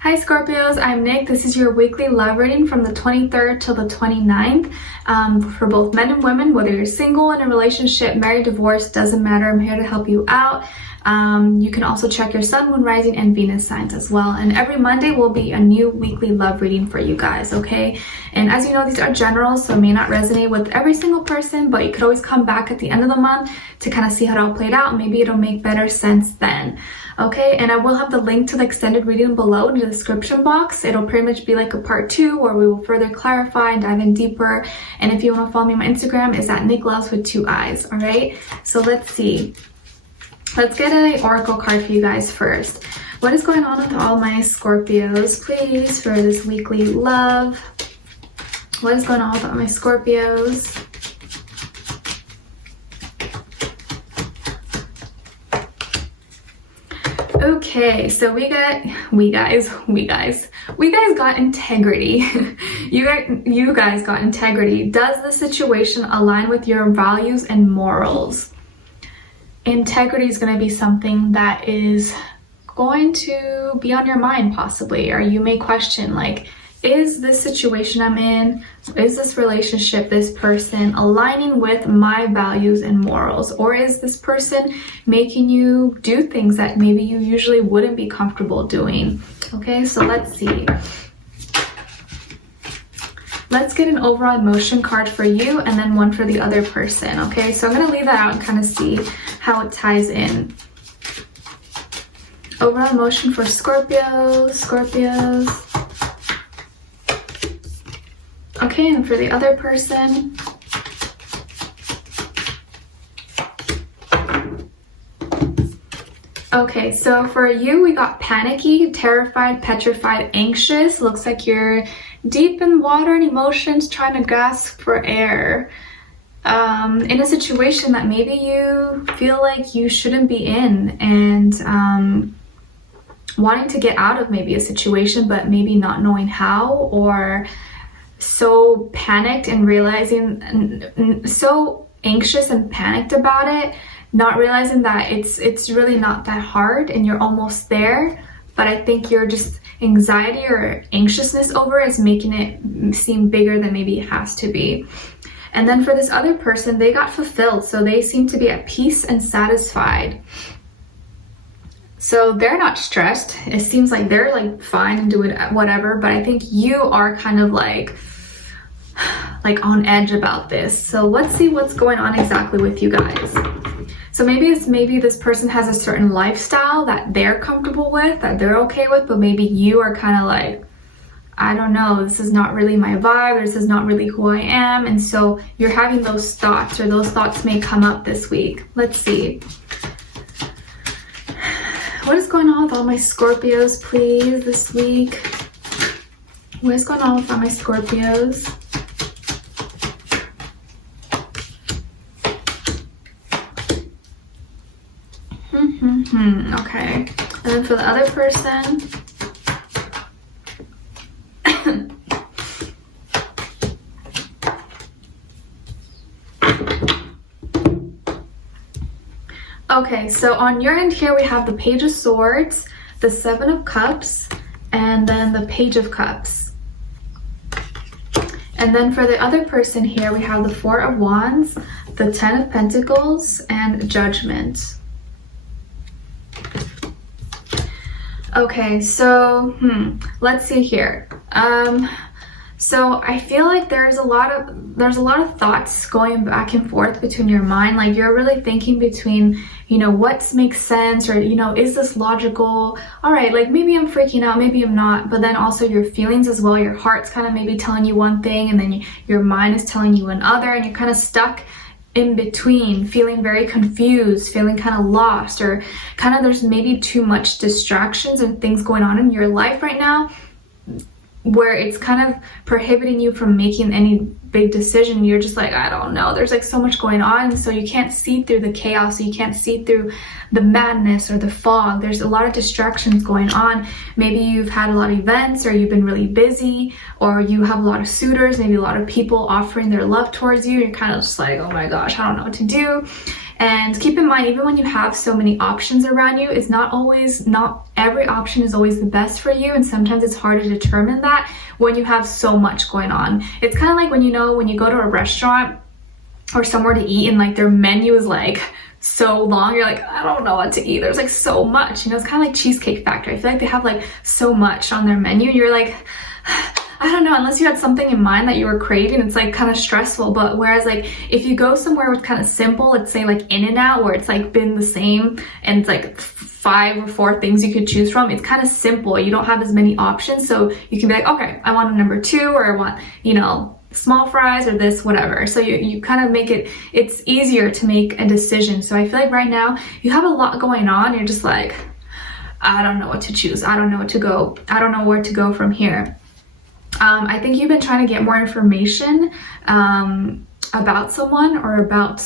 Hi Scorpios, I'm Nick. This is your weekly love reading from the 23rd till the 29th for both men and women, whether you're single, in a relationship, married, divorced, doesn't matter. I'm here to help you out. You can also check your sun, moon, rising, and Venus signs as well. And every Monday will be a new weekly love reading for you guys, okay? And as you know, these are general, so it may not resonate with every single person, but you could always come back at the end of the month to kind of see how it all played out. Maybe it'll make better sense then. Okay, and I will have the link to the extended reading below in the description box. It'll pretty much be like a part 2 where we will further clarify and dive in deeper. And if you want to follow me on my Instagram, it's at Nicloves with 2 eyes. All right, so let's see. Let's get an oracle card for you guys first. What is going on with all my Scorpios, please, for this weekly love? What is going on with all my Scorpios? Okay, so we guys got integrity. you guys got integrity. Does the situation align with your values and morals? Integrity is going to be something that is going to be on your mind possibly, or you may question, like, is this situation I'm in, is this relationship, this person aligning with my values and morals? Or is this person making you do things that maybe you usually wouldn't be comfortable doing? Okay, so let's see. Let's get an overall emotion card for you and then one for the other person. Okay, so I'm going to leave that out and kind of see how it ties in. Overall emotion for Scorpios. Okay, and for the other person. Okay, so for you, we got panicky, terrified, petrified, anxious. Looks like you're deep in water and emotions, trying to grasp for air. In a situation that maybe you feel like you shouldn't be in, and wanting to get out of maybe a situation, but maybe not knowing how, or so panicked and realizing, so anxious and panicked about it, not realizing that it's really not that hard and you're almost there. But I think your just anxiety or anxiousness over it is making it seem bigger than maybe it has to be. And then for this other person, they got fulfilled, so they seem to be at peace and satisfied. So they're not stressed. It seems like they're like fine and doing whatever, but I think you are kind of like on edge about this. So let's see what's going on exactly with you guys. So maybe this person has a certain lifestyle that they're comfortable with, that they're okay with, but maybe you are kind of like, I don't know, this is not really my vibe, this is not really who I am. And so you're having those thoughts, or those thoughts may come up this week. Let's see. What is going on with all my Scorpios, please, this week? What is going on with all my Scorpios? Okay. And then for the other person. Okay, so on your end here we have the Page of Swords, the 7 of Cups, and then the Page of Cups. And then for the other person here we have the 4 of Wands, the 10 of Pentacles, and Judgment. Okay, so let's see here. So I feel like there's a lot of thoughts going back and forth between your mind. Like you're really thinking between, what makes sense, or is this logical? All right, like maybe I'm freaking out, maybe I'm not. But then also your feelings as well. Your heart's kind of maybe telling you one thing, and then your mind is telling you another, and you're kind of stuck in between, feeling very confused, feeling kind of lost, or kind of there's maybe too much distractions and things going on in your life right now where it's kind of prohibiting you from making any big decision. You're just like, I don't know, there's like so much going on, so you can't see through the chaos, you can't see through the madness or the fog. There's a lot of distractions going on. Maybe you've had a lot of events, or you've been really busy, or you have a lot of suitors, maybe a lot of people offering their love towards you. You're kind of just like, oh my gosh, I don't know what to do. And keep in mind, even when you have so many options around you, it's not every option is always the best for you, and sometimes it's hard to determine that when you have so much going on. It's kind of like when you go to a restaurant or somewhere to eat and like their menu is like so long, you're like, I don't know what to eat, there's like so much, it's kind of like Cheesecake Factory. I feel like they have like so much on their menu, you're like, I don't know, unless you had something in mind that you were craving, it's like kind of stressful. But whereas like if you go somewhere with kind of simple, let's say like In-N-Out, where it's like been the same and it's like 5 or 4 things you could choose from, it's kind of simple, you don't have as many options, so you can be like, okay, I want a number 2, or I want, small fries or this, whatever. So you kind of make it's easier to make a decision. So I feel like right now you have a lot going on, you're just like, I don't know what to choose, I don't know where to go from here. I think you've been trying to get more information about someone or about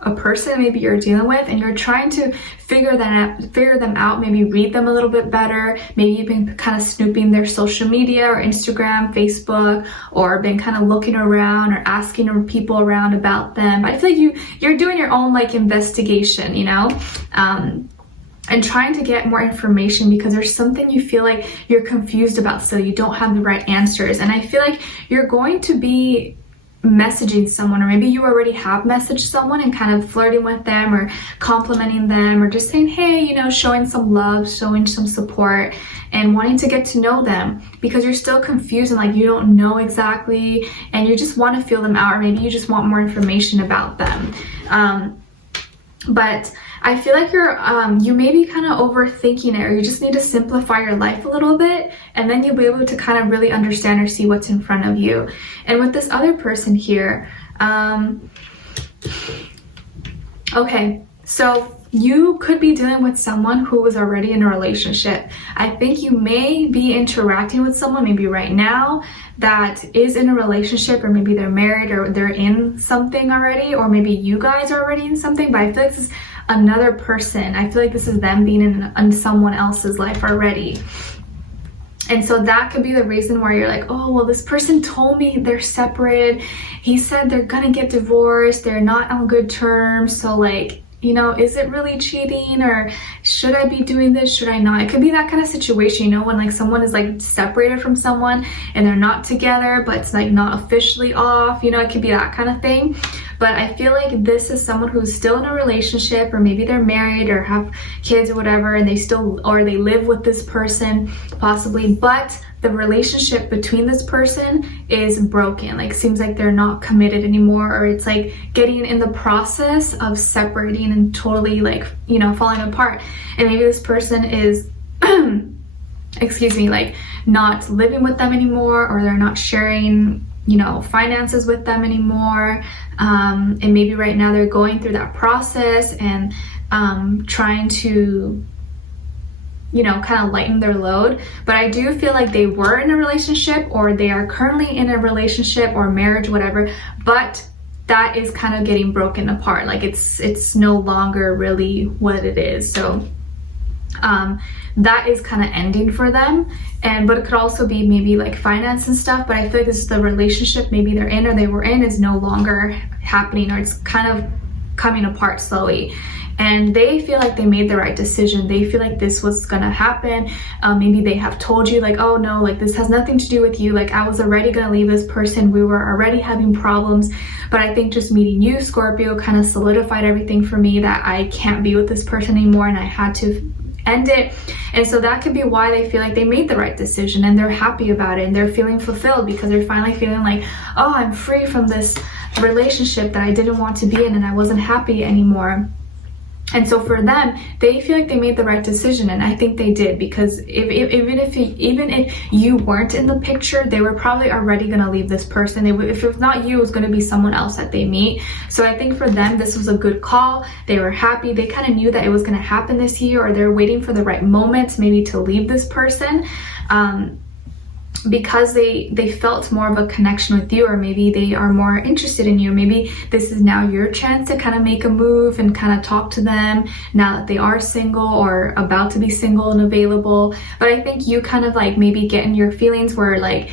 a person maybe you're dealing with, and you're trying to figure them out, maybe read them a little bit better. Maybe you've been kind of snooping their social media or Instagram, Facebook, or been kind of looking around or asking people around about them. I feel like you're doing your own like investigation, and trying to get more information because there's something you feel like you're confused about, so you don't have the right answers. And I feel like you're going to be messaging someone, or maybe you already have messaged someone and kind of flirting with them or complimenting them, or just saying, hey, showing some love, showing some support, and wanting to get to know them because you're still confused and like you don't know exactly, and you just want to feel them out, or maybe you just want more information about them. But I feel like you may be kind of overthinking it, or you just need to simplify your life a little bit, and then you'll be able to kind of really understand or see what's in front of you. And with this other person here, okay, so you could be dealing with someone who is already in a relationship. I think you may be interacting with someone maybe right now that is in a relationship, or maybe they're married, or they're in something already, or maybe you guys are already in something. But I feel like this is another person. I feel like this is them being in someone else's life already. And so that could be the reason why you're like, oh, well, this person told me they're separated. He said they're gonna get divorced. They're not on good terms. So like, is it really cheating, or should I be doing this? Should I not? It could be that kind of situation, when like someone is like separated from someone and they're not together, but it's like not officially off, it could be that kind of thing. But I feel like this is someone who's still in a relationship, or maybe they're married or have kids or whatever, and they live with this person possibly, but the relationship between this person is broken. Like, seems like they're not committed anymore, or it's like getting in the process of separating and totally like, falling apart. And maybe this person is, like not living with them anymore, or they're not sharing, finances with them anymore. And maybe right now they're going through that process and trying to, kind of lighten their load. But I do feel like they were in a relationship, or they are currently in a relationship or marriage, whatever, but that is kind of getting broken apart. Like it's no longer really what it is. So that is kind of ending for them. But it could also be maybe like finance and stuff. But I feel like this is the relationship maybe they're in, or they were in, is no longer happening, or it's kind of coming apart slowly. And they feel like they made the right decision. They feel like this was gonna happen. Maybe they have told you like, oh no, like this has nothing to do with you. Like, I was already gonna leave this person. We were already having problems. But I think just meeting you, Scorpio, kind of solidified everything for me, that I can't be with this person anymore, and I had to end it. And so that could be why they feel like they made the right decision, and they're happy about it, and they're feeling fulfilled because they're finally feeling like, oh, I'm free from this relationship that I didn't want to be in, and I wasn't happy anymore. And so for them, they feel like they made the right decision, and I think they did, because even if you weren't in the picture, they were probably already going to leave this person. If it's not you, it was going to be someone else that they meet. So I think for them, this was a good call. They were happy. They kind of knew that it was going to happen this year, or they're waiting for the right moment maybe to leave this person. Because they felt more of a connection with you, or maybe they are more interested in you. Maybe this is now your chance to kind of make a move and kind of talk to them now that they are single, or about to be single and available. But I think you kind of like maybe get in your feelings where like,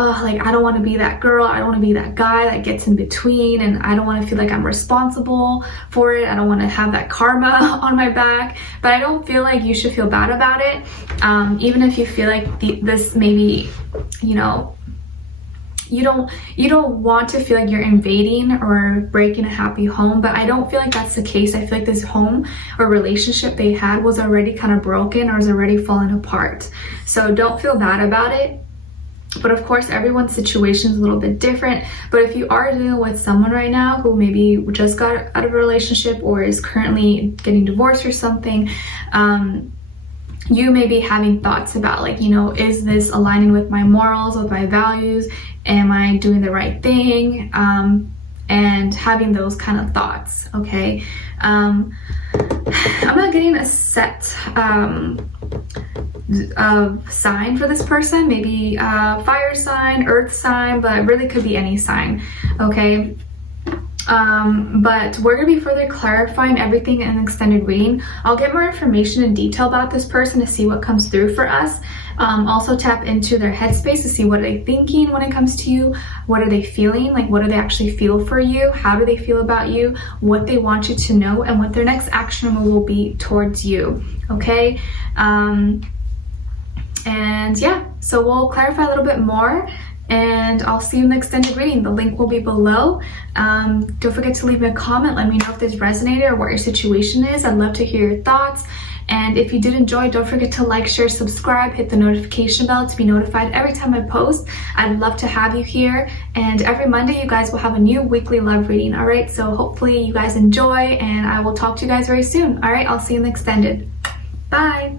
like I don't want to be that girl, I don't want to be that guy that gets in between, and I don't want to feel like I'm responsible for it. I don't want to have that karma on my back. But I don't feel like you should feel bad about it. Even if you feel like this maybe, you know, you don't want to feel like you're invading or breaking a happy home, but I don't feel like that's the case. I feel like this home or relationship they had was already kind of broken or was already falling apart. So don't feel bad about it. But of course, everyone's situation is a little bit different. But if you are dealing with someone right now who maybe just got out of a relationship or is currently getting divorced or something, you may be having thoughts about, like, you know, is this aligning with my morals, with my values? Am I doing the right thing? And having those kind of thoughts, okay? I'm not getting a set sign for this person. Maybe fire sign, earth sign, but it really could be any sign, okay? But we're going to be further clarifying everything in an extended reading. I'll get more information in detail about this person to see what comes through for us. Also tap into their headspace to see what are they thinking when it comes to you. What are they feeling? Like, what do they actually feel for you? How do they feel about you? What they want you to know, and what their next action move will be towards you, okay? And yeah, so we'll clarify a little bit more, and I'll see you in the extended reading. The link will be below. Don't forget to leave me a comment. Let me know if this resonated or what your situation is. I'd love to hear your thoughts. And if you did enjoy, don't forget to like, share, subscribe, hit the notification bell to be notified every time I post. I'd love to have you here. And every Monday, you guys will have a new weekly love reading. All right, so hopefully you guys enjoy, and I will talk to you guys very soon. All right, I'll see you in the extended. Bye.